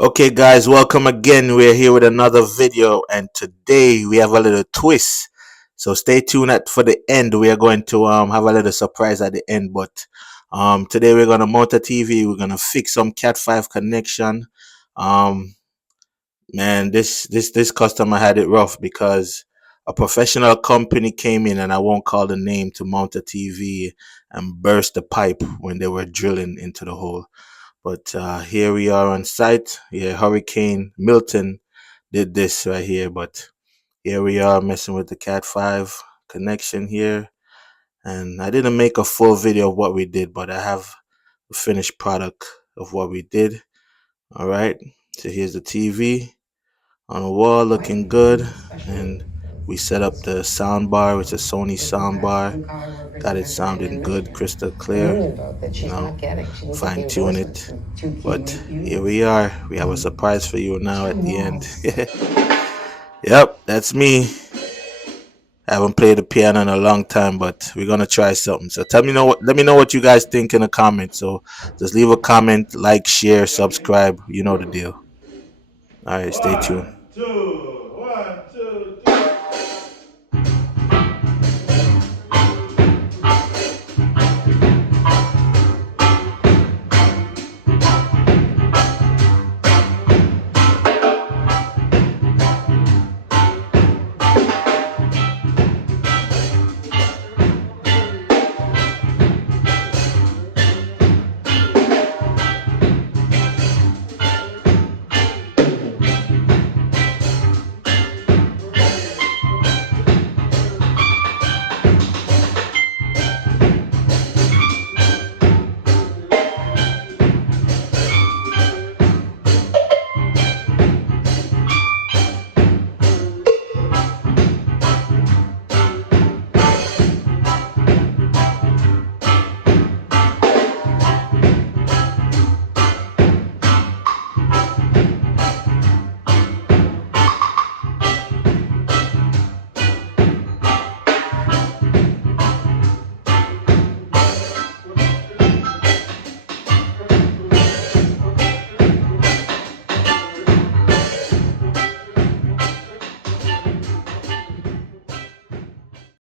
Okay, guys, welcome again. We're here with another video, and today we have a little twist. So stay tuned for the end. We are going to have a little surprise at the end. But today we're gonna mount a TV. We're gonna fix some Cat5 connection. Um, Man, this customer had it rough because a professional company came in, and I won't call the name, to mount a TV and burst the pipe when they were drilling into the hole. But here we are on site. Yeah, Hurricane Milton did this right here. But here we are messing with the Cat5 connection here. And I didn't make a full video of what we did, but I have a finished product of what we did. All right. So here's the TV on the wall looking good. And we set up the sound bar, which is a Sony sound bar. Got it sounding good, crystal clear. Union vote that You she's know, not getting. She needs the fine tune endorsements it. from two key But here unions. we are. We have a surprise for you now at Two the end. walls. Yep, that's me. I haven't played the piano in a long time, but we're gonna try something. So let me know what you guys think in the comments. So just leave a comment, like, share, subscribe. You know the deal. All right, stay tuned. One, two, one,